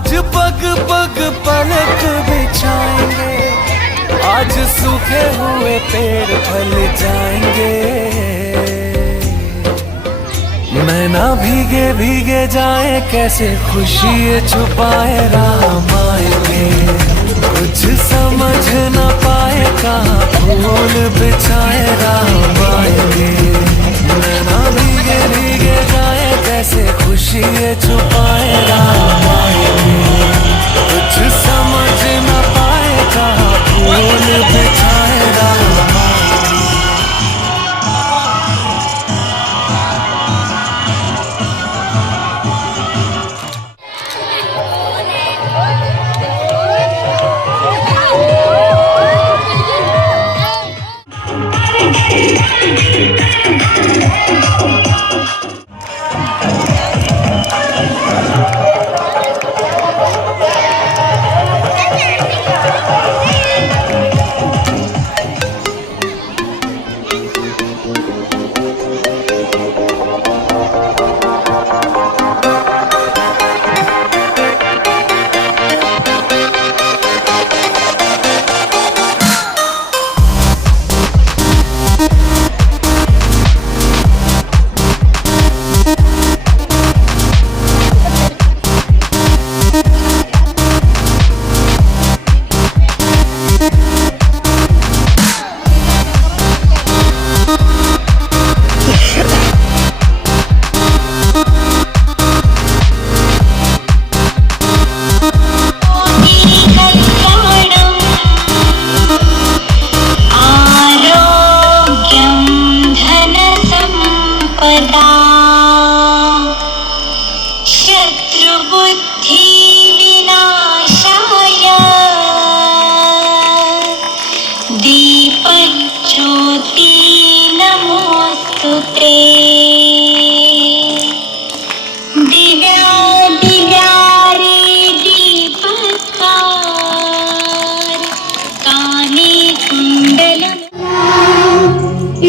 आज पग पग पलक बिछाएंगे, आज सूखे हुए पेड़ फल जाएंगे। मैं ना भीगे भीगे जाए कैसे खुशी छुपाए राम आएंगे। कुछ समझ न पाए कहाँ फूल बिछाए राम आएंगे। मैं ना भीगे भीगे जाए कैसे खुशी छुपाए राम आएंगे। कुछ समझ न पाए कहाँ फूल बिछाए राम आएंगे।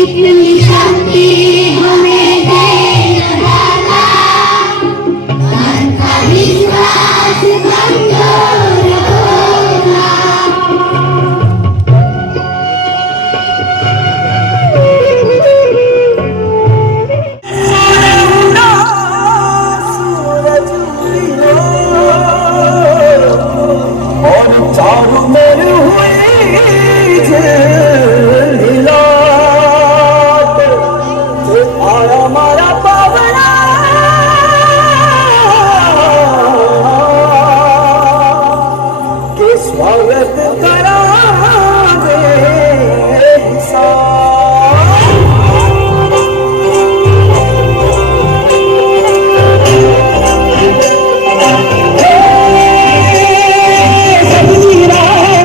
इतनी शक्ति हमें देना का विश्वास कमजोर होगा। और चारों मेरे हुई स्वागत करा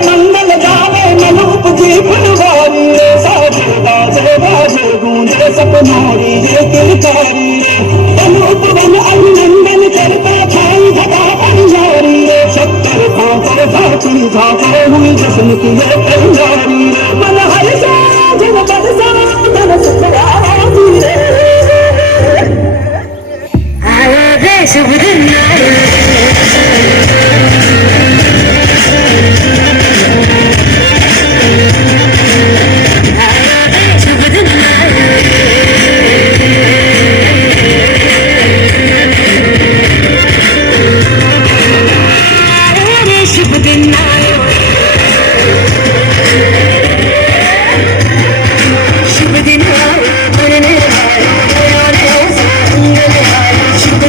मंगल गावे मलूप जी फुलवारी गूंजे सपनोरी ये किलकारी अनूप वन अभिनंदन करता छाई घटा पंजारी शक्कर झांकर झांकर हुई जश्न की ये पंजारी मन हर जन बरसा तन सुखरा आया रे शुभ दिन शुभ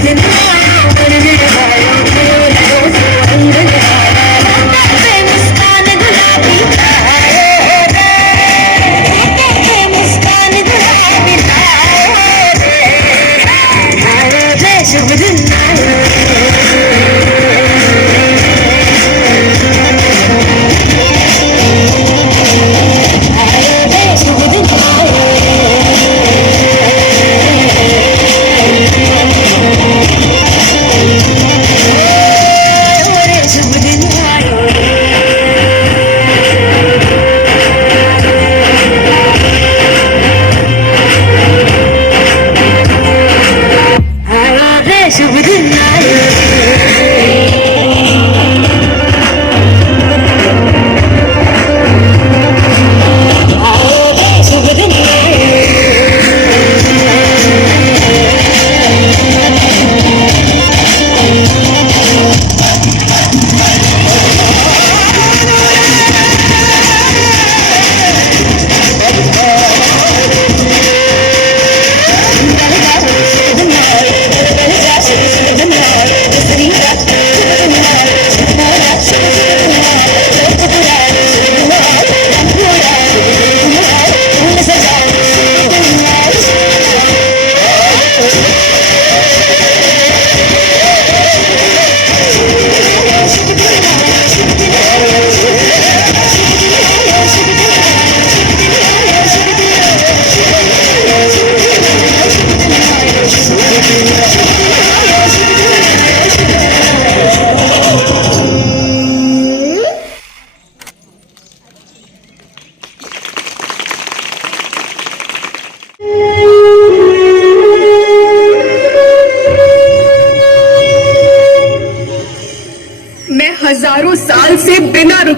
दिन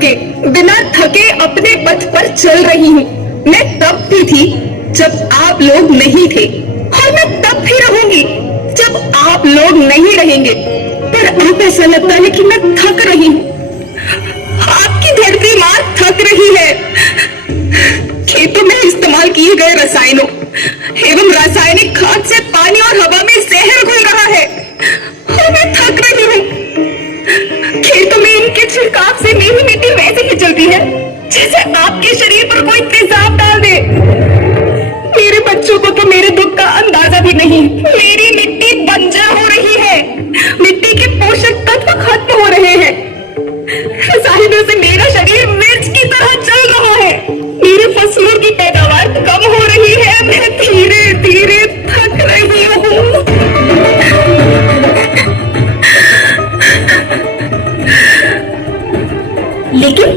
में बिना थके अपने पथ पर चल रही हूँ। मैं तब भी थी जब आप लोग नहीं थे, और मैं तब भी रहूंगी जब आप लोग नहीं रहेंगे। पर अब ऐसा लगता है कि मैं थक रही हूँ। आपकी धरती माँ थक रही है। खेतों में इस्तेमाल किए गए रसायनों एवं रासायनिक खाद से पानी और हवा में जहर घुल रहा है, और मैं थक रही हूँ। खेतों में इनके छिड़काव से मेरी मिट्टी वैसे ही चलती है जैसे आपके शरीर पर कोई तेजाब डाल दे। मेरे बच्चों को तो मेरे दुख का अंदाजा भी नहीं। मेरी मिट्टी बंजर हो रही है, मिट्टी के पोषक तत्व खत्म हो रहे हैं। रसायनों से मेरा शरीर मिर्च की तरह चल रहा है। मेरी फसलों की पैदावार कम हो रही है। मैं धीरे धीरे थक रही हूँ। लेकिन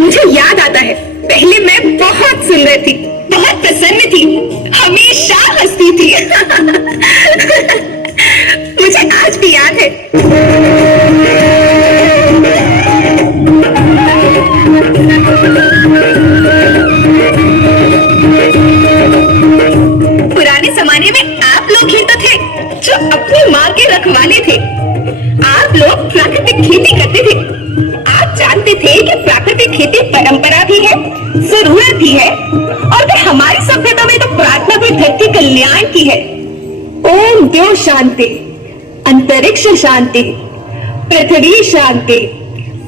मुझे याद आता है, पहले मैं बहुत सुंदर थी, बहुत प्रसन्न थी, हमेशा हंसती थी। मुझे आज भी याद है। पुराने जमाने में आप लोग ही तो थे जो अपनी माँ के रखवाले थे। आप लोग प्राकृतिक खेती करते थे। आप जानते थे कि प्राकृतिक खेती परंपरा भी है, जरूरत भी है, और फिर हमारी सभ्यता में तो प्रार्थना भी धरती कल्याण की है। ओम द्यो शांति, अंतरिक्ष शांति, पृथ्वी शांति,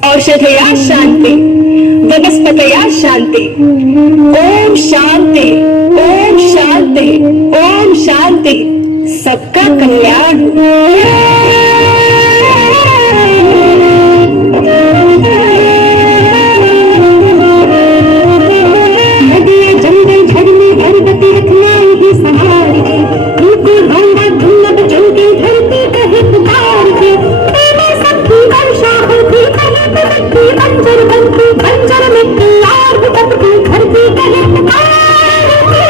औषधया शांति, वनस्पतया शांति। ओम शांति, ओम शांति, ओम शांति। सबका कल्याण। नदियाँ जंगल झरने गर्भवती रखना ही सहार के, उनको रंगा धुल्लभ चौकी धरती कहे पुकार के। प्रेम सबकी वर्षा होती कहे मिट्टी बंजर बनती, बंजर मिट्टी और भटकती धरती कहे पुकार के।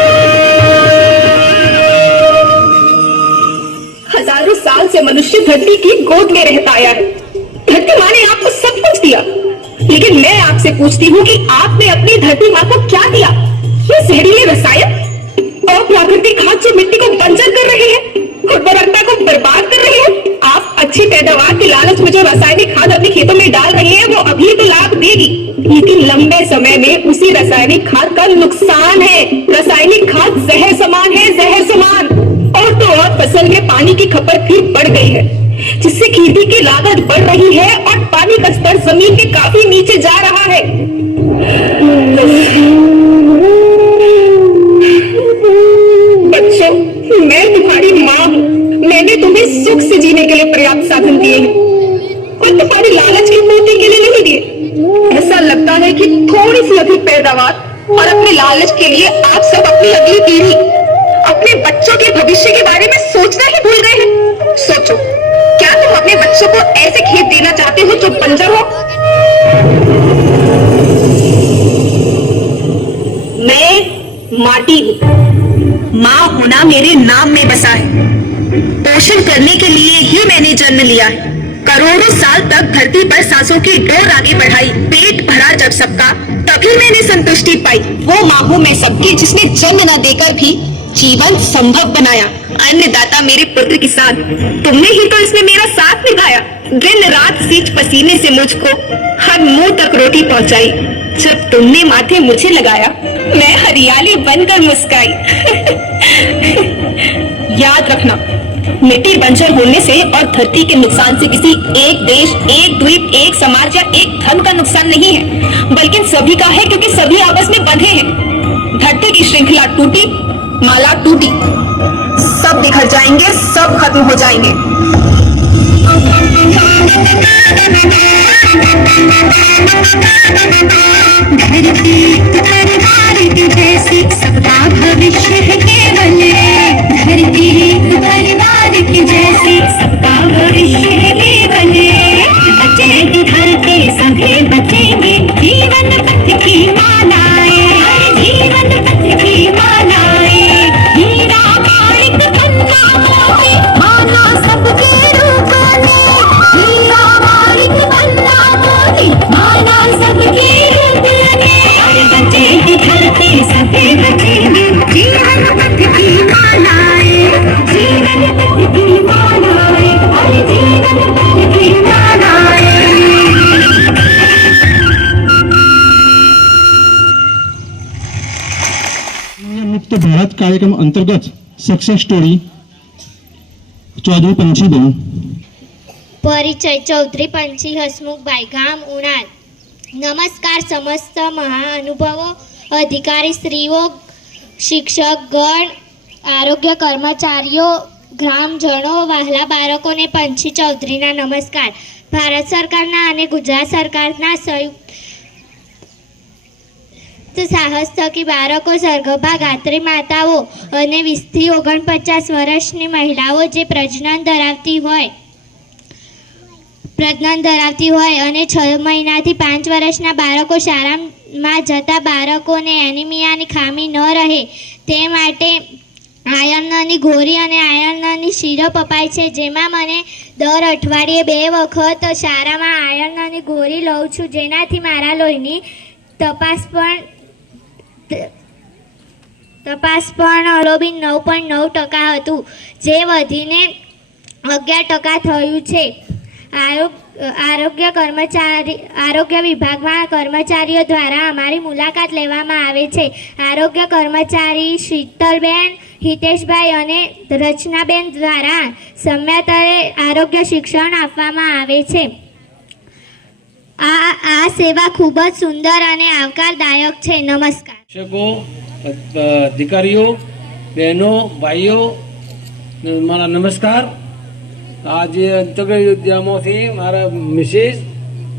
हजारों साल से मनुष्य धरती की गोद में रहता आया है। धरती माँ ने आपको सब कुछ दिया, लेकिन मैं आपसे पूछती हूँ कि आपने अपनी धरती माँ को क्या दिया? ये जहरीले रसायन और प्राकृतिक खाद से मिट्टी को बंजर कर रहे हैं, उर्वरकता को बर्बाद कर रहे हैं। आप अच्छी पैदावार के लालच में जो रासायनिक खाद अपने खेतों में डाल रहे हैं, वो अभी तो लाभ देगी, लेकिन लंबे समय में उसी रासायनिक खाद का नुकसान है। रासायनिक खाद जहर समान है, जहर समान। और तो और फसल में पानी की खपत फिर बढ़ गई है, जिससे खेती की लागत बढ़ रही है और पानी का स्तर जमीन के काफी नीचे जा रहा है। बच्चों, मैं तुम्हारी माँ हूँ। मैंने तुम्हें सुख से जीने के लिए पर्याप्त साधन दिए हैं, और तुम्हारी लालच की पूर्ति के लिए नहीं दिए। ऐसा लगता है कि थोड़ी सी अधिक पैदावार और अपने लालच के लिए आप सब अपनी अगली पीढ़ी, अपने बच्चों के भविष्य के बारे में सोचना ही भूल गए हैं। सोचो, क्या तुम अपने बच्चों को ऐसे खेत देना चाहते हो जो बंजर हो? मैं माटी हूँ। माँ होना मेरे नाम में बसा है। पोषण करने के लिए ही मैंने जन्म लिया है। करोड़ों साल तक धरती पर सांसों की डोर आगे बढ़ाई, पेट भरा जब सबका, तभी मैंने संतुष्टि पाई। वो माँ हूँ मैं सबकी, जिसने जन्म न देकर भी जीवन संभव बनाया। अन्नदाता मेरे पुत्र किसान, तुमने ही तो इसमें मेरा साथ निभाया। दिन रात सींच पसीने से मुझको हर मुंह तक रोटी पहुंचाई। जब तुमने माथे मुझे लगाया, मैं हरियाली बनकर मुस्काई। याद रखना, मिट्टी बंजर होने से और धरती के नुकसान से किसी एक देश, एक द्वीप, एक समाज या एक धन का नुकसान नहीं है, बल्कि सभी का है, क्योंकि सभी आपस में बंधे हैं। धरती की श्रृंखला टूटी, माला टूटी, सब बिखर जाएंगे, सब खत्म हो जाएंगे। धरती परिवार की जैसी सबका भविष्य है केवल। धरती परिवार की जैसी सबका भविष्य है केवल। बचेगी धरती सभी बचेंगे, जीवन पथ की मालाएं, जीवन पथ की मालाएं। हीरा माणिक बनना मोती, माला सबके रूप में। हीरा माणिक बनना मोती, माला सबके કાર્યક્રમ અંતર્ગત સક્સેસ સ્ટોરી ચૌધરી પંછીબેન. પરિચય ચૌધરી પંછી હસમુખભાઈ, ગામ ઉણાદ. નમસ્કાર સમસ્ત મહાઅનુભવો, અધિકારી શ્રીઓ, શિક્ષકગણ, આરોગ્ય કર્મચારીઓ, ગ્રામજનો, વહાલા બાળકોને પંછી ચૌધરીના નમસ્કાર. ભારત સરકારના અને ગુજરાત સરકારના સંયુક્ત સાહસ થકી બાળકો, સગર્ભા ગાત્રી માતાઓ અને 20 થી 49 વર્ષની મહિલાઓ જે પ્રજનન ધરાવતી હોય અને 6 મહિનાથી 5 વર્ષના બાળકો, શાળામાં જતા બાળકોને એનિમિયાની ખામી ન રહે તે માટે આયર્નની ગોળી અને આયર્નની સિરપ અપાય છે, જેમાં મને દર અઠવાડિયે 2 વખત શાળામાં આયર્નની ગોળી લઉં છું, જેનાથી મારા લોહીની તપાસ પણ અલોબિન 9.9% હતું, જે વધીને 11% થયું છે. આરોગ્ય વિભાગમાં કર્મચારીઓ દ્વારા અમારી મુલાકાત લેવામાં આવે છે. આરોગ્ય કર્મચારી શીતલબેન, હિતેશભાઈ અને રચનાબેન દ્વારા સમયાંતરે આરોગ્ય શિક્ષણ આપવામાં આવે છે. આ સેવા ખૂબ જ સુંદર અને આવકારદાયક છે. નમસ્કાર. શિક્ષકો, અધિકારીઓ, બહેનો, ભાઈઓ, મારા નમસ્કાર. આજે અંતર્ગત યોજનામાંથી મારા મિસિસ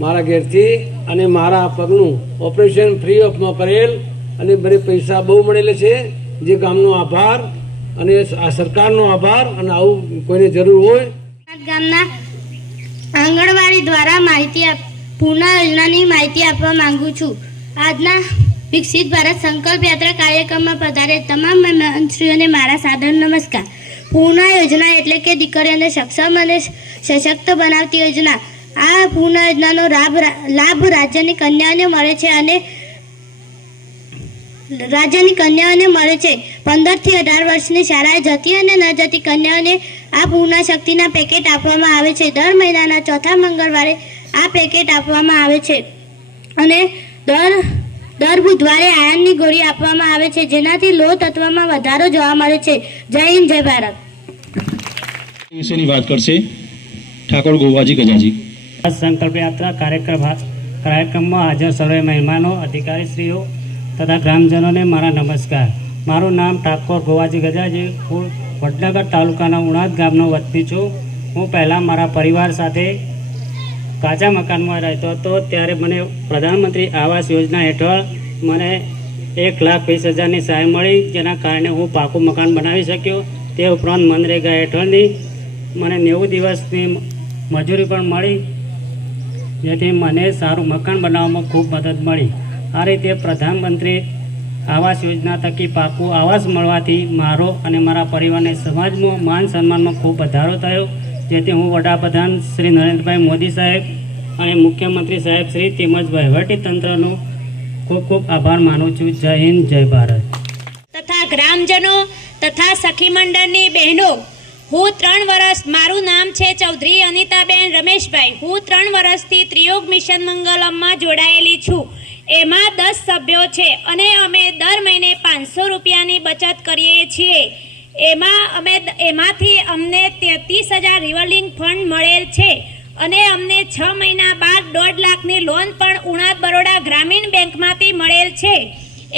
મારા ઘેરથી અને મારા પગનું ઓપરેશન ફ્રી ઓફમાં કરેલ અને મને પૈસા બહુ મળેલા છે, જે ગામનો આભાર અને આ સરકારનો આભાર. અને આવું કોઈને જરૂર હોય ગામના આંગણવાડી દ્વારા પૂર્ણ યોજનાની માહિતી આપવા માંગુ છું. આજના વિકસિત ભારત સંકલ્પ યાત્રા કાર્યક્રમમાં પધારે તમામ મહેમાનશ્રીઓને મારા સાદર નમસ્કાર. પૂર્ણ યોજના એટલે કે દીકરીઓને સક્ષમ અને સશક્ત બનાવતી યોજના. આ પૂર્ણ યોજનાનો લાભ રાજ્યની કન્યાઓને મળે છે અને 15 થી 18 વર્ષની શાળાએ જતી અને ન જતી કન્યાઓને આ પૂર્ણ શક્તિના પેકેટ આપવામાં આવે છે. દર મહિનાના ચોથા મંગળવારે આ પેકેટ આપવામાં આવે છે અને દર બુધવારે આયર્નની ગોળી આપવામાં આવે છે, જેનાથી લોહ તત્વમાં વધારો જોવા મળે છે. જય હિન્દ, જય ભારત. વિશેની વાત કરશે ઠાકોર ગોવાજી ગજાજી. સંકલ્પ યાત્રા કાર્યક્રમમાં હાજર સર્વે મહેમાનો, અધિકારીશ્રીઓ તથા ગ્રામજનોને મારા નમસ્કાર. મારું નામ ઠાકોર ગોવાજી ગજાજી. હું વડનગર તાલુકાના ઉણાદ ગામનો વતની છું. હું પહેલાં મારા પરિવાર સાથે કાચા મકાનમાં રહેતો હતો, ત્યારે મને પ્રધાનમંત્રી આવાસ યોજના હેઠળ મને 1,20,000ની સહાય મળી, જેના કારણે હું પાકું મકાન બનાવી શક્યો. તે ઉપરાંત મનરેગા હેઠળની મને 90 દિવસની મજૂરી પણ મળી, જેથી મને સારું મકાન બનાવવામાં ખૂબ મદદ મળી. આ રીતે પ્રધાનમંત્રી આવાસ યોજના થકી પાકું આવાસ મળવાથી મારો અને મારા પરિવારને સમાજમાં માન સન્માનમાં ખૂબ વધારો થયો, જેથી હું વડાપ્રધાન શ્રી નરેન્દ્રભાઈ મોદી સાહેબ અને મુખ્યમંત્રી સાહેબ શ્રી તેમજ વહીવટી તંત્રનો ખૂબ ખૂબ આભાર માનું છું. જય હિન્દ, જય ભારત. તથા ગ્રામજનો તથા સખી મંડળની બહેનો, હું 3 વર્ષ, મારું નામ છે ચૌધરી અનિતાબેન રમેશભાઈ. હું 3 વર્ષથી ત્રિયોગ મિશન મંગલમમાં જોડાયેલી છું. એમાં 10 સભ્યો છે અને અમે દર મહિને 500 રૂપિયાની બચત કરીએ છીએ. એમાંથી અમને 33,000 રિવોલ્વિંગ ફંડ મળેલ છે અને અમને 6 મહિના બાદ 1.5 લાખની લોન પણ ઉણાદ બરોડા ગ્રામીણ બેંકમાંથી મળેલ છે.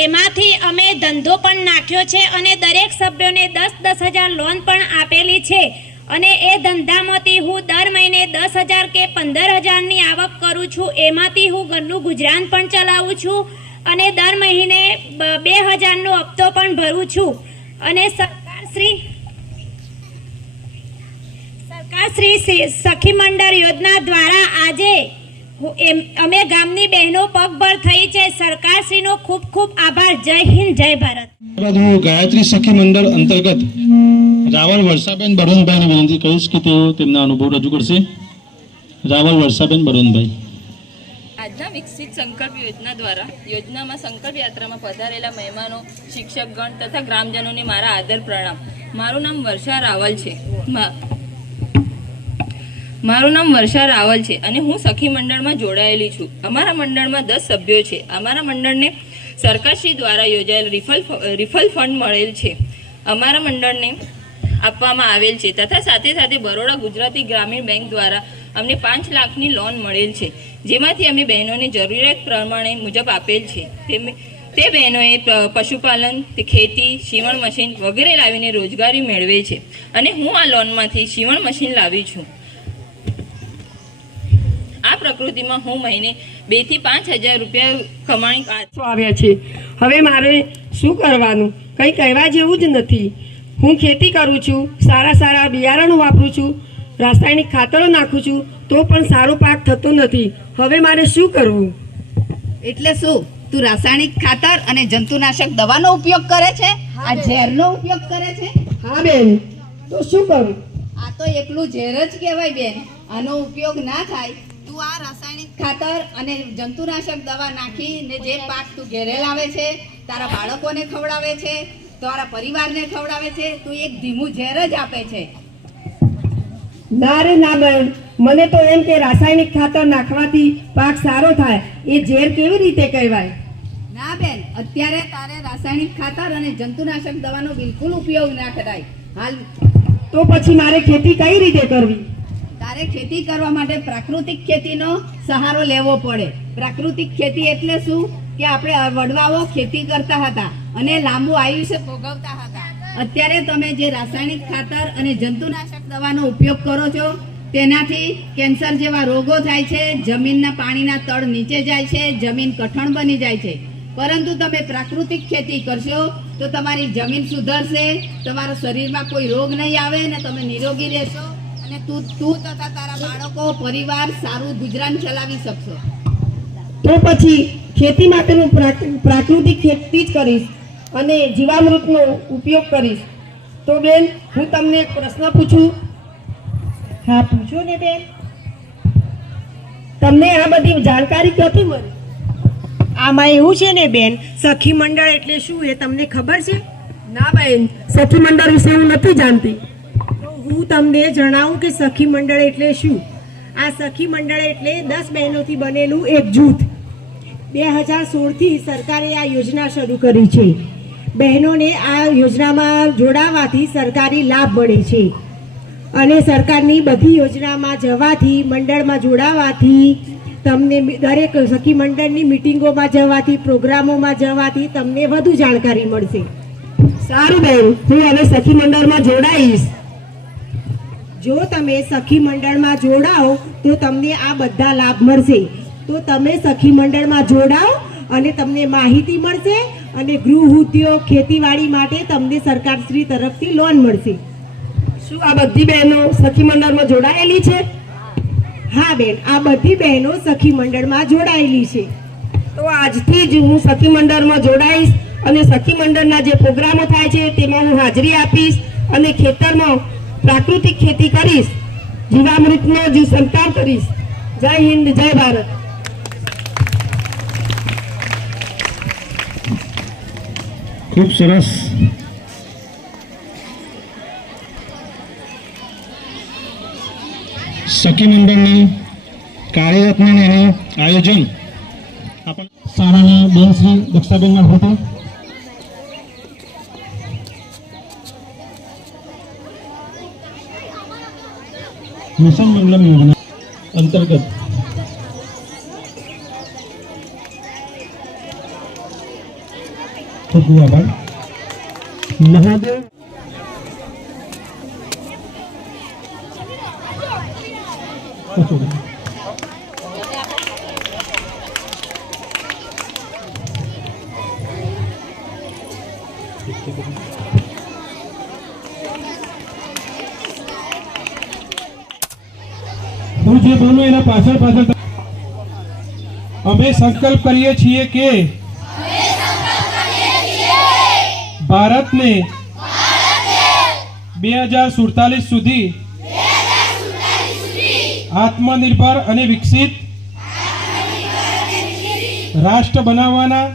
એમાંથી અમે ધંધો પણ નાખ્યો છે અને દરેક સભ્યોને 10,000 લોન પણ આપેલી છે અને એ ધંધામાંથી હું દર મહિને 10,000 કે 15,000ની આવક કરું છું. એમાંથી હું ઘરનું ગુજરાન પણ ચલાવું છું અને દર મહિને 2,000નો હપ્તો પણ ભરું છું. અને સરકારશ્રી સખી મંડળ યોજના દ્વારા આજે અમે ગામની બહેનો પગભર થઈ છે. સરકારશ્રીનો ખૂબ ખૂબ આભાર. જય હિન્દ, જય ભારત. હું ગાયત્રી સખી મંડળ અંતર્ગત રાવલ વર્ષાબેન બળવંતભાઈને વિનંતી કરીશ કે તેઓ તેમના અનુભવ રજૂ કરશે. રાવલ વર્ષાબેન બળવંતભાઈ. આજના વિકસિત સંકલ્પ યોજના દ્વારા યોજનામાં સંકલ્પ યાત્રામાં પધારેલા મહેમાનો, શિક્ષકગણ તથા ગ્રામજનોને મારા આદર પ્રણામ. મારું નામ વર્ષા રાવલ છે અને હું સખી મંડળમાં જોડાયેલી છું. અમારા મંડળમાં 10 સભ્યો છે. અમારા મંડળને સરકારશ્રી દ્વારા યોજાયેલ રિફલ ફંડ મળેલ છે. અમારા મંડળને આપવામાં આવેલ છે તથા સાથે સાથે બરોડા ગુજરાતી ગ્રામીણ બેંક દ્વારા અમને 5 લાખની લોન મળેલ છે, જેમાંથી અમે બહેનોને જરૂરિયાત પ્રમાણે મુજબ આપેલ છે. તે બહેનોએ પશુપાલન, ખેતી, સીવણ મશીન વગેરે લાવીને રોજગારી મેળવે છે અને હું આ લોનમાંથી સીવણ મશીન લાવી છું. આ પ્રકૃતિમાં હું મહિને 2 થી 5 હજાર રૂપિયા કમાણી આવ્યા છે. હવે મારે શું કરવાનું કંઈ કહેવા જેવું જ નથી. હું ખેતી કરું છું, સારા બિયારણો વાપરું છું, રાસાયણિક ખાતરો નાખું છું, તો પણ સારો પાક થતો નથી. હવે મારે શું કરવું? એટલે શું તું રાસાયણિક ખાતર અને જંતુનાશક દવાનો ઉપયોગ કરે છે? આ ઝેરનો ઉપયોગ કરે છે? હા બેન, તો શું કરું? આ તો એકલું ઝેર જ કહેવાય બેન. આનો ઉપયોગ ના થાય. તું આ રાસાયણિક ખાતર અને જંતુનાશક દવા નાખીને જે પાક તું ઘેરે લાવે છે, તારા બાળકોને ખવડાવે છે, તારા પરિવારને ખવડાવે છે, તું એક ધીમું ઝેર જ આપે છે. ના રે ના બેન, મને તો એમ કે રાસાયણિક ખાતર નાખવાથી પાક સારો થાય. એ ઝેર કેવી રીતે કહેવાય? ના બેન, અત્યારે તારે રાસાયણિક ખાતર અને જંતુનાશક દવાનો બિલકુલ ઉપયોગ ના કરાય. હાલ તો પછી મારે ખેતી કઈ રીતે કરવી? તારે ખેતી કરવા માટે પ્રાકૃતિક ખેતીનો સહારો લેવો પડે. પ્રાકૃતિક ખેતી એટલે શું કે આપણે વડવાઓ ખેતી કરતા હતા અને લાંબુ આયુષ્ય ભોગવતા હતા. અત્યારે તમે જે રાસાયણિક ખાતર અને જંતુનાશક દવાનો ઉપયોગ કરો છો તેનાથી કેન્સર જેવા રોગો થાય છે, જમીનના પાણીના તળ નીચે જાય છે, જમીન કઠણ બની જાય છે. પરંતુ તમે પ્રાકૃતિક ખેતી કરશો તો તમારી જમીન સુધરશે, તમારા શરીરમાં કોઈ રોગ નહીં આવે અને તમે નિરોગી રહેશો અને તું તથા તારા બાળકો, પરિવાર સારું ગુજરાન ચલાવી શકશો. તો પછી ખેતી માટેનું પ્રાકૃતિક ખેતી જ કરીશ અને જીવામૃતનો ઉપયોગ કરીશ. તો બેન, હું તમને એક પ્રશ્ન પૂછું? હા પૂછો ને બેન. તમને આ બધી જાણકારી ક્યાંથી મળી? આમાં એવું છે ને બેન, સખી મંડળ એટલે શું એ તમને ખબર છે? ના બેન, સખી મંડળ વિશે હું નથી જાણતી. તો હું તમને જણાવું કે સખી મંડળ એટલે શું. આ સખી મંડળ એટલે 10 બહેનોથી બનેલું એક જૂથ. 2016થી સરકારે આ યોજના શરૂ કરી છે. બહેનોને આ યોજનામાં જોડાવાથી સરકારી લાભ મળે છે અને સરકારની બધી યોજનામાં જવાથી, મંડળમાં જોડાવાથી તમને દરેક સખી મંડળની મિટિંગોમાં જવાથી, પ્રોગ્રામોમાં જવાથી તમને વધુ જાણકારી મળશે. સારું બેન, હું હવે સખી મંડળમાં જોડાઈશ. જો તમે સખી મંડળમાં જોડાઓ તો તમને આ બધા લાભ મળશે. તો તમે સખી મંડળમાં જોડાઓ અને તમને માહિતી મળશે અને ગૃહ ઉદ્યોગ, ખેતીવાડી માટે તમને સરકારશ્રી તરફથી લોન મળશે. શું આ બધી બહેનો સખી મંડળમાં જોડાયેલી છે? હા બેન, આ બધી બહેનો સખી મંડળમાં જોડાયેલી છે. તો આજથી જ હું સખી મંડળમાં જોડાઈશ અને સખી મંડળના જે પ્રોગ્રામો થાય છે તેમાં હું હાજરી આપીશ અને ખેતરમાં પ્રાકૃતિક ખેતી કરીશ, જીવામૃતનો જ સંસ્કાર કરીશ. જય હિન્દ, જય ભારત. ખૂબ સરસ. સખી મંડળની કાર્યરતનું એનું આયોજન શાળાના બેન શ્રી દક્ષાબેન મારફતે મિશન મંગલમ યોજના અંતર્ગત ખૂબ ખૂબ આભાર. મહાદેવ હું જે બોલું એના પાછળ અમે સંકલ્પ કરીએ છીએ કે ભારતને 2047 સુધી આત્મનિર્ભર અને વિકસિત રાષ્ટ્ર બનાવવાના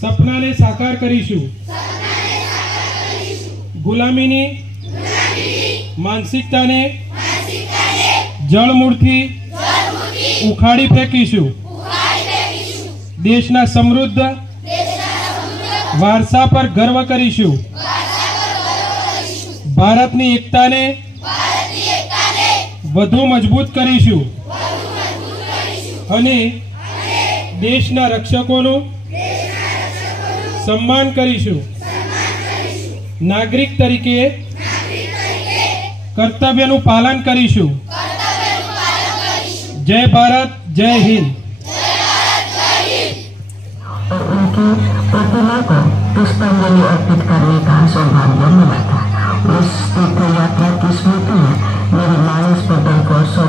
સપનાને સાકાર કરીશું. ગુલામીની માનસિકતાને જળમૂળથી ઉખાડી ફેંકીશું. દેશના સમૃદ્ધ, વારસા પર ગર્વ કરીશું, ભારતની એકતાને વધુ મજબૂત કરીશું અને દેશના રક્ષકોનું સન્માન કરીશું. નાગરિક તરીકે કર્તવ્યનું પાલન કરીશું. જય ભારત, જય હિન્દ. और उनकी प्रतिमा पर पुष्पांजलि अर्पित करने का सौभाग्य मिला था. उस तीर्थ यात्रा की स्मृति में मेरे मानस पटल को 100